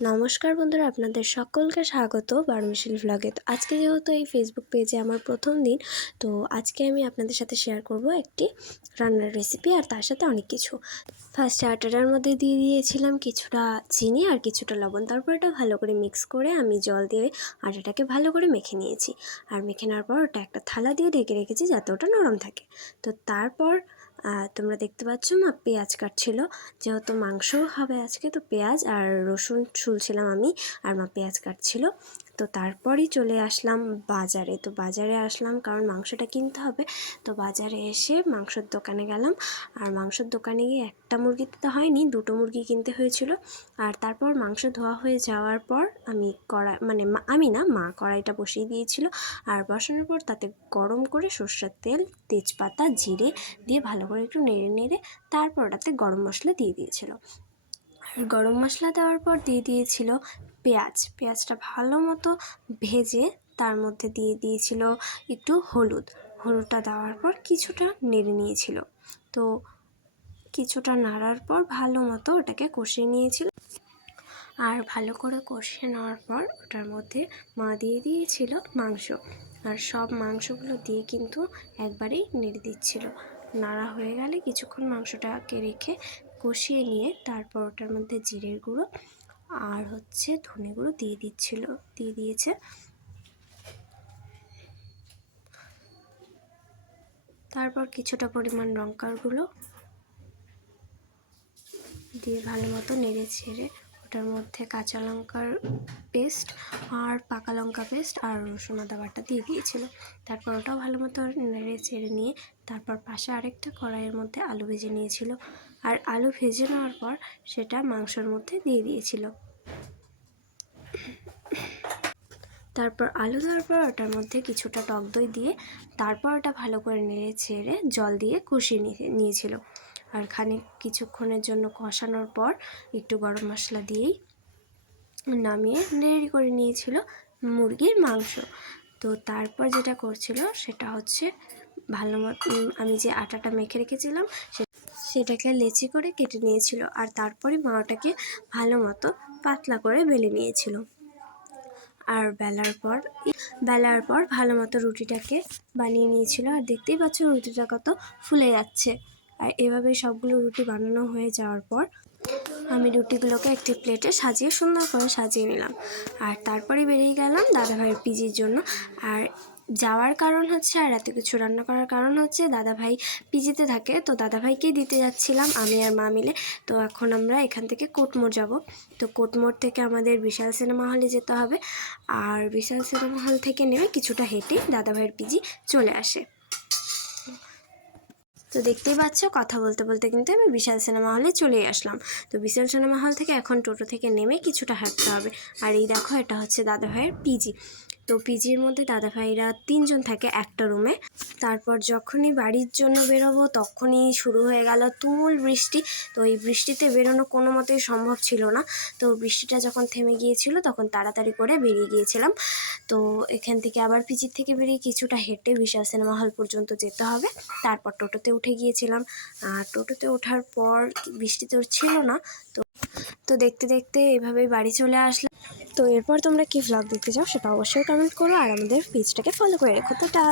নমস্কার বন্ধুরা, আপনাদের সকলকে স্বাগত বারমিশিল ভ্লগে। তো আজকে যেহেতু এই ফেসবুক পেজে আমার প্রথম দিন, তো আজকে আমি আপনাদের সাথে শেয়ার করব একটি রান্নার রেসিপি আর তার সাথে অনেক কিছু। ফার্স্টে আটাটার মধ্যে দিয়ে দিয়েছিলাম কিছুটা চিনি আর কিছুটা লবণ। তারপর এটা ভালো করে মিক্স করে আমি জল দিয়ে আটাটাকে ভালো করে মেখে নিয়েছি। আর মেখে নেওয়ার পর ওটা একটা থালা দিয়ে ঢেকে রেখেছি যাতে ওটা নরম থাকে। তো তারপর তোমরা দেখতে পাচ্ছ মা পেঁয়াজ কাটছিল, যেহেতু মাংসও হবে আজকে, তো পেঁয়াজ আর রসুন ছুলছিলাম আমি, আর মা পেঁয়াজ কাটছিল। তো তারপরই চলে আসলাম বাজারে। তো বাজারে আসলাম কারণ মাংসটা কিনতে হবে। তো বাজারে এসে মাংসের দোকানে গেলাম, আর মাংসের দোকানে গিয়ে একটা মুরগি তো হয়নি, দুটো মুরগি কিনতে হয়েছিল। আর তারপর মাংস ধোয়া হয়ে যাওয়ার পর আমি মা কড়াইটা বসিয়ে দিয়েছিল। আর বসানোর পর তাতে গরম করে সর্ষের তেল, তেজপাতা, জিরে দিয়ে ভালো করে একটু নেড়ে নেড়ে তারপর ওটাতে গরম মশলা দিয়ে দিয়েছিল। আর গরম মশলা দেওয়ার পর দিয়ে দিয়েছিল পেঁয়াজটা ভালো মতো ভেজে তার মধ্যে দিয়ে দিয়েছিল একটু হলুদটা দেওয়ার পর কিছুটা নেড়ে নিয়েছিল। তো কিছুটা নাড়ার পর ভালো মতো ওটাকে কষিয়ে নিয়েছিল। আর ভালো করে কষিয়ে নেওয়ার পর ওটার মধ্যে মা দিয়ে দিয়েছিল মাংস, আর সব মাংসগুলো দিয়ে কিন্তু একবারেই নেড়ে দিচ্ছিল। নাড়া হয়ে গেলে কিছুক্ষণ মাংসটাকে রেখে কষিয়ে নিয়ে তারপর ওটার মধ্যে জিরের গুঁড়ো আর ধনে গুঁড়ো দিয়ে দিয়েছে। তারপর কিছুটা পরিমাণ লঙ্কার গুঁড়ো দিয়ে ভালো মতো নেড়ে ছেড়ে ওটার মধ্যে কাঁচা লঙ্কার পেস্ট আর পাকা লঙ্কা পেস্ট আর রসুন আদা বাটা দিয়ে দিয়েছিল। তারপর ওটাও ভালো মতো নেড়ে ছেড়ে নিয়ে তারপর পাশে আরেকটা কড়াইয়ের মধ্যে আলু ভেজে নিয়েছিল, আর আলু ভেজে নেওয়ার পর সেটা মাংসের মধ্যে দিয়ে দিয়েছিল। তারপর আলু দেওয়ার পর ওটার মধ্যে কিছুটা টক দই দিয়ে তারপর ওটা ভালো করে নেড়ে ছেড়ে জল দিয়ে কষিয়ে নিয়েছিল। আর কিছুক্ষণের জন্য কষানোর পর একটু গরম মশলা দিয়েই নামিয়ে রেডি করে নিয়েছিল মুরগির মাংস। তো তারপর যেটা করছিল সেটা ভালো মতো আমি যে আটাটা মেখে রেখেছিলাম সেটাকে লেচি করে কেটে নিয়েছিল, আর তারপরে মা ওটাকে ভালো মতো পাতলা করে বেলে নিয়েছিল। আর বেলার পর ভালো মতো রুটিটাকে বানিয়ে নিয়েছিল। আর দেখতেই পাচ্ছ রুটিটা কত ফুলে যাচ্ছে। আর এভাবেই সবগুলো রুটি বানানো হয়ে যাওয়ার পর আমি রুটিগুলোকে একটি প্লেটে সুন্দর করে সাজিয়ে নিলাম। আর তারপরে বেরিয়ে গেলাম দাদাভাইয়ের পিজির জন্য। আর যাওয়ার কারণ আর এত কিছু রান্না করার কারণ দাদাভাই পিজিতে থাকে, তো দাদাভাইকেই দিতে যাচ্ছিলাম আমি আর মা মিলে। তো এখন আমরা এখান থেকে কোটমোড় যাব। তো কোটমোড় থেকে আমাদের বিশাল সিনেমা হলে যেতে হবে, আর বিশাল সিনেমা হল থেকে নেমে কিছুটা হেঁটে দাদাভাইয়ের পিজি চলে আসে। তো দেখতেই পাচ্ছ কথা বলতে বলতে কিন্তু আমি বিশাল সিনেমা হলে চলে আসলাম। তো বিশাল সিনেমা হল থেকে এখন টোটো থেকে নেমে কিছুটা হাঁটতে হবে। আর এই দেখো এটা দাদাভাইয়ের পিজি। তো পিজির মধ্যে দাদাভাইরা 3 জন থাকে একটা রুমে। তারপর যখনই বাড়ির জন্য বেরোবো তখনই শুরু হয়ে গেল তুমুল বৃষ্টি। তো এই বৃষ্টিতে বেরোনো কোনো মতেই সম্ভব ছিল না। তো বৃষ্টিটা যখন থেমে গিয়েছিল তখন তাড়াতাড়ি করে বেরিয়ে গিয়েছিলাম। তো এখান থেকে আবার পিজির থেকে বেরিয়ে কিছুটা হেঁটে বিশাল সিনেমা হল পর্যন্ত যেতে হবে। তারপর টোটোতে উঠে গিয়েছিলাম। আর টোটোতে ওঠার পর বৃষ্টি তো ছিল না। তো দেখতে দেখতে এইভাবেই বাড়ি চলে আসলাম। তো এরপর তোমরা কি ভ্লগ দেখতে চাও সেটা অবশ্যই কমেন্ট করো, আর আমাদের পেজটাকে ফলো করে রেখো। টাটা।